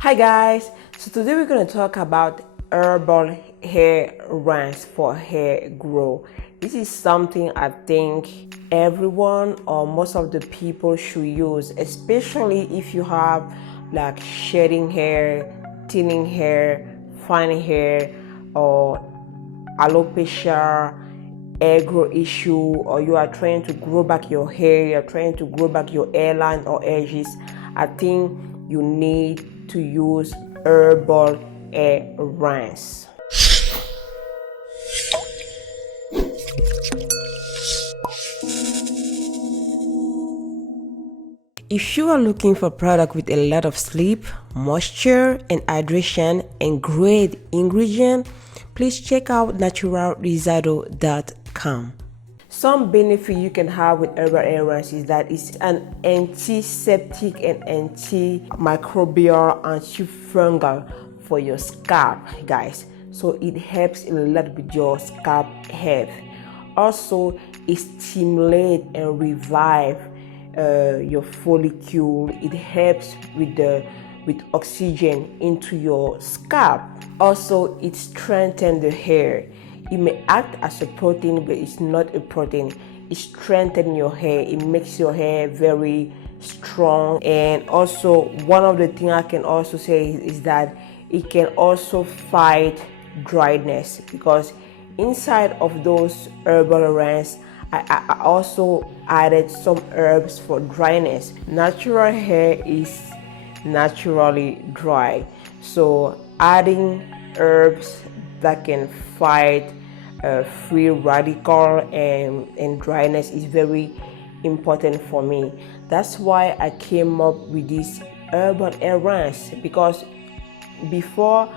Hi guys, so today we're going to talk about herbal hair rinse for hair grow. This is something I think everyone or most of the people should use, especially if you have like shedding hair, thinning hair, fine hair, or alopecia, hair growth issue, or you are trying to grow back your hair, you're trying to grow back your hairline or edges. I think you need to use herbal hair rinse. If you are looking for a product with a lot of sleep, moisture, and hydration and great ingredient, please check out naturalrisado.com. Some benefit you can have with herbal hair rinse is that it's an antiseptic and antimicrobial, antifungal for your scalp, guys. So it helps a lot with your scalp health. Also, it stimulates and revive your follicle. It helps with oxygen into your scalp. Also, it strengthens the hair. It may act as a protein, but it's not a protein. It strengthens your hair. It makes your hair very strong. And also, one of the things I can also say is that it can also fight dryness, because inside of those herbal rinse, I also added some herbs for dryness. Natural hair is naturally dry, so adding herbs that can fight free radical and dryness is very important for me. That's why I came up with this herbal hair rinse, because before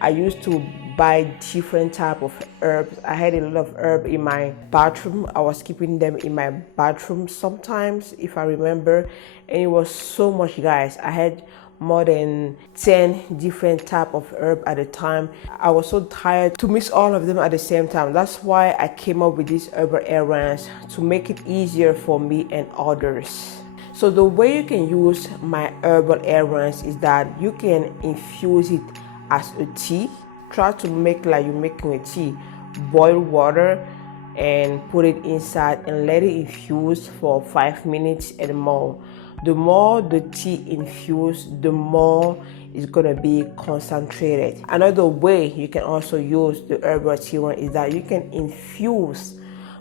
I used to buy different type of herbs. I had a lot of herb in my bathroom. I was keeping them in my bathroom sometimes, if I remember, and it was so much, guys. I had more than 10 different type of herb at a time. I was so tired to mix all of them at the same time. That's why I came up with this herbal hair rinse, to make it easier for me and others. So the way you can use my herbal hair rinse is that you can infuse it as a tea. Try to make like you're making a tea. Boil water and put it inside and let it infuse for 5 minutes and more. The more the tea infused, the more it's gonna be concentrated. Another way you can also use the herbal tea is that you can infuse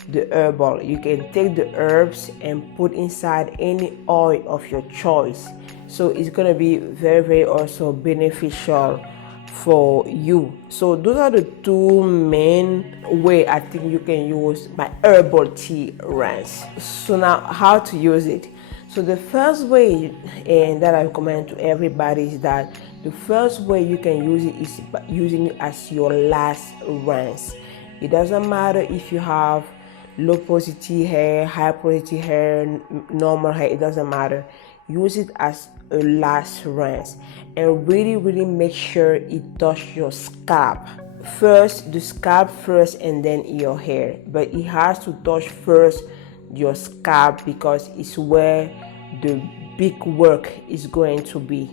the herbal. You can take the herbs and put inside any oil of your choice. So it's gonna be very also beneficial for you. So those are the two main way I think you can use my herbal tea rinse. So now, how to use it? So the first way, and that I recommend to everybody, is that the first way you can use it is by using it as your last rinse. It doesn't matter if you have low porosity hair, high porosity hair, normal hair, it doesn't matter. Use it as a last rinse and really make sure it touches your scalp first, the scalp first, and then your hair. But it has to touch first your scalp, because it's where the big work is going to be.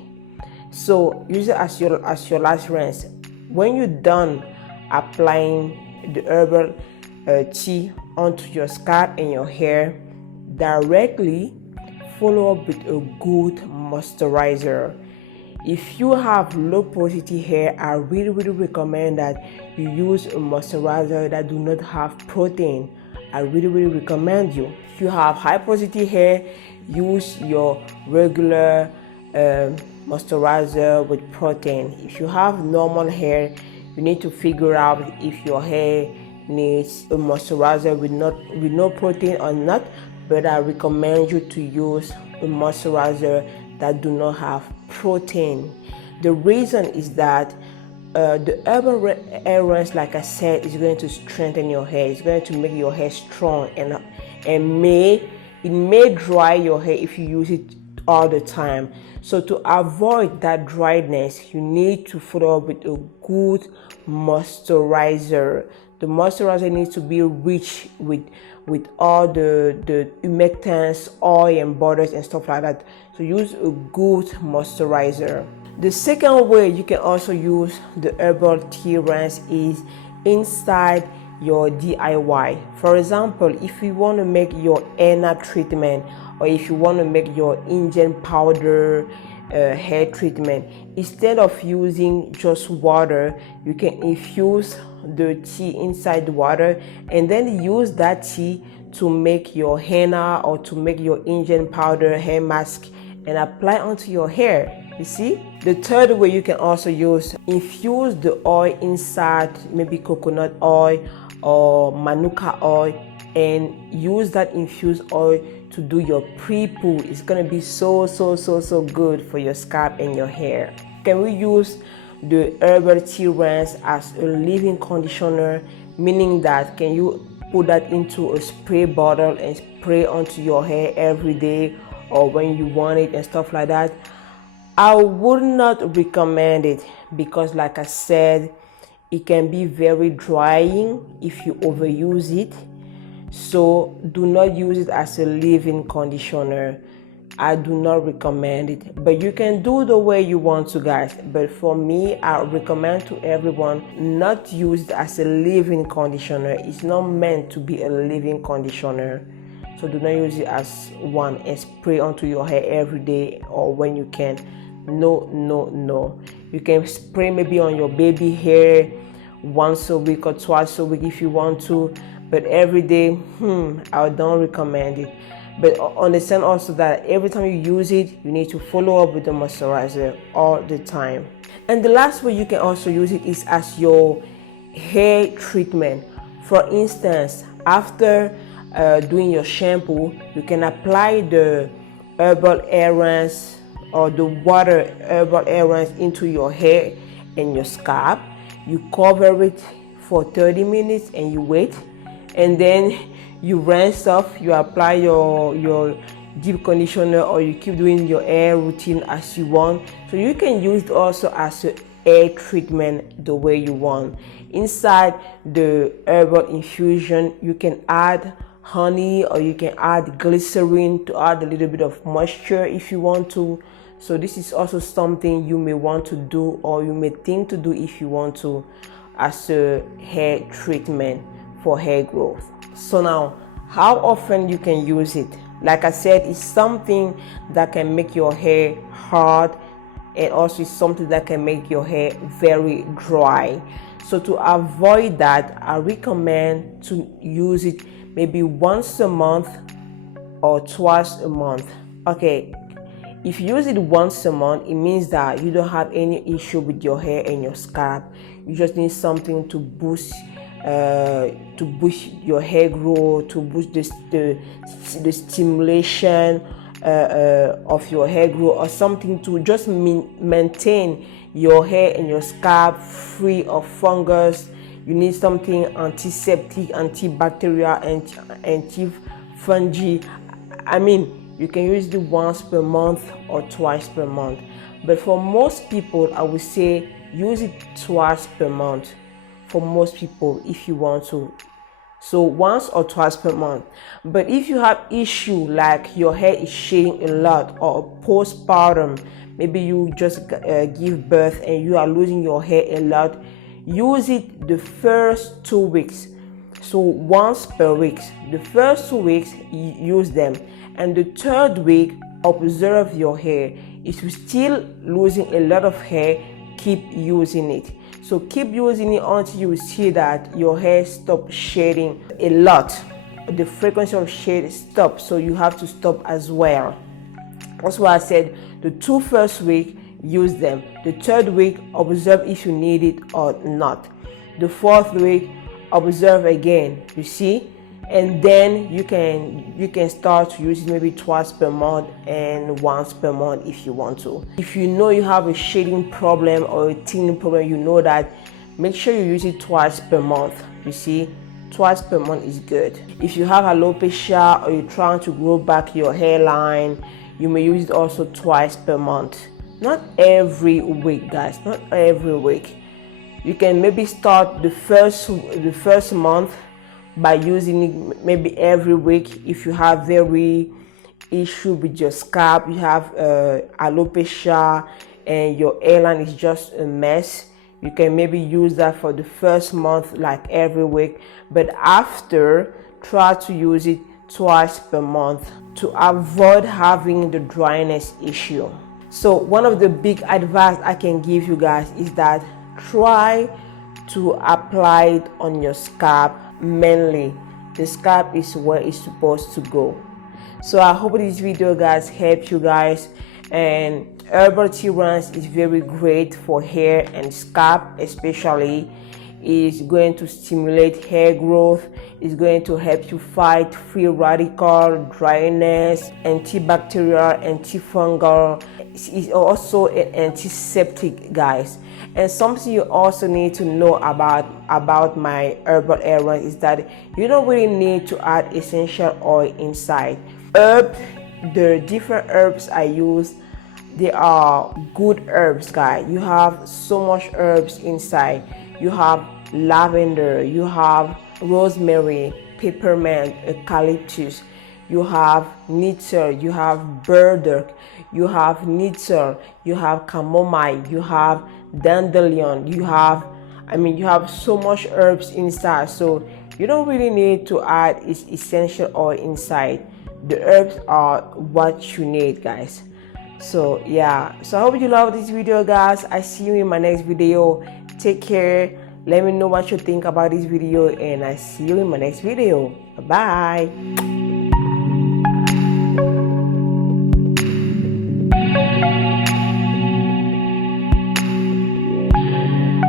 So use it as your last rinse. When you're done applying the herbal tea onto your scalp and your hair, directly follow up with a good moisturizer. If you have low porosity hair, I really recommend that you use a moisturizer that do not have protein. I really recommend you. If you have high porosity hair, use your regular moisturizer with protein. If you have normal hair, you need to figure out if your hair needs a moisturizer with no protein or not. But I recommend you to use a moisturizer that do not have protein. The reason is that the herbal hair rinse, like I said, is going to strengthen your hair. It's going to make your hair strong, and it may dry your hair if you use it all the time. So to avoid that dryness, you need to follow up with a good moisturizer. The moisturizer needs to be rich with all the humectants, oil and butters and stuff like that. So use a good moisturizer. The second way you can also use the herbal tea rinse is inside your DIY. For example, if you want to make your henna treatment, or if you want to make your Indian powder hair treatment, instead of using just water, you can infuse the tea inside the water and then use that tea to make your henna or to make your Indian powder hair mask and apply onto your hair. You see? The third way you can also use, infuse the oil inside maybe coconut oil or manuka oil and use that infused oil to do your pre-poo. It's gonna be so good for your scalp and your hair. Can we use the herbal tea rinse as a leave-in conditioner, meaning that can you put that into a spray bottle and spray onto your hair every day or when you want it and stuff like that? I would not recommend it because, like I said, it can be very drying if you overuse it. So do not use it as a leave-in conditioner. I do not recommend it, but you can do the way you want to, guys. But for me, I recommend to everyone not use it as a leave-in conditioner. It's not meant to be a leave-in conditioner. So do not use it as one and spray onto your hair every day or when you can. No. You can spray maybe on your baby hair once a week or twice a week if you want to, but every day, I don't recommend it. But understand also that every time you use it, you need to follow up with the moisturizer all the time. And the last way you can also use it is as your hair treatment. For instance, after doing your shampoo, you can apply the herbal hair rinse or the water herbal hair rinse into your hair and your scalp. You cover it for 30 minutes and you wait, and then you rinse off. You apply your deep conditioner, or you keep doing your hair routine as you want. So you can use it also as a hair treatment the way you want. Inside the herbal infusion, you can add honey or you can add glycerin to add a little bit of moisture if you want to. So this is also something you may want to do, or you may think to do if you want to, as a hair treatment for hair growth. So now, how often you can use it? Like I said, it's something that can make your hair hard, and also it's something that can make your hair very dry. So to avoid that, I recommend to use it maybe once a month or twice a month. Okay, if you use it once a month, it means that you don't have any issue with your hair and your scalp. You just need something to boost your hair growth, to boost the stimulation of your hair growth, or something to just maintain your hair and your scalp free of fungus. You need something antiseptic, antibacterial, anti-fungi. I mean, you can use it once per month or twice per month. But for most people, I would say use it twice per month for most people if you want to. So once or twice per month. But if you have issue like your hair is shedding a lot, or postpartum, maybe you just give birth and you are losing your hair a lot, use it the first 2 weeks. So once per week. The first 2 weeks, use them. And the third week, observe your hair. If you're still losing a lot of hair, keep using it. So keep using it until you see that your hair stops shedding a lot. The frequency of shed stops, so you have to stop as well. That's why I said the 2 first weeks, use them. The third week, observe if you need it or not. The 4th week, observe again, you see, and then you can start to use it maybe twice per month and once per month if you want to. If you know you have a shedding problem or a thinning problem, you know that, make sure you use it twice per month. You see, twice per month is good. If you have alopecia or you're trying to grow back your hairline, you may use it also twice per month. Not every week, guys, not every week. You can maybe start the first month by using it maybe every week. If you have very issue with your scalp, you have alopecia and your hairline is just a mess, you can maybe use that for the first month, like every week, but after, try to use it twice per month to avoid having the dryness issue. So one of the big advice I can give you guys is that try to apply it on your scalp. Mainly the scalp is where it's supposed to go. So I hope this video guys helped you guys, and herbal tea rinse is very great for hair and scalp especially. Is going to stimulate hair growth, is going to help you fight free radical, dryness, antibacterial, antifungal. It's also an antiseptic, guys. And something you also need to know about my herbal hair rinse is that you don't really need to add essential oil inside. The different herbs I use, they are good herbs, guys. You have so much herbs inside. You have lavender, you have rosemary, peppermint, eucalyptus, you have nettle, you have burdock, you have nettle, you have chamomile, you have dandelion, you have so much herbs inside. So you don't really need to add essential oil inside. The herbs are what you need, guys. So yeah, so I hope you love this video, guys. I see you in my next video. Take care. Let me know what you think about this video, and I see you in my next video. Bye.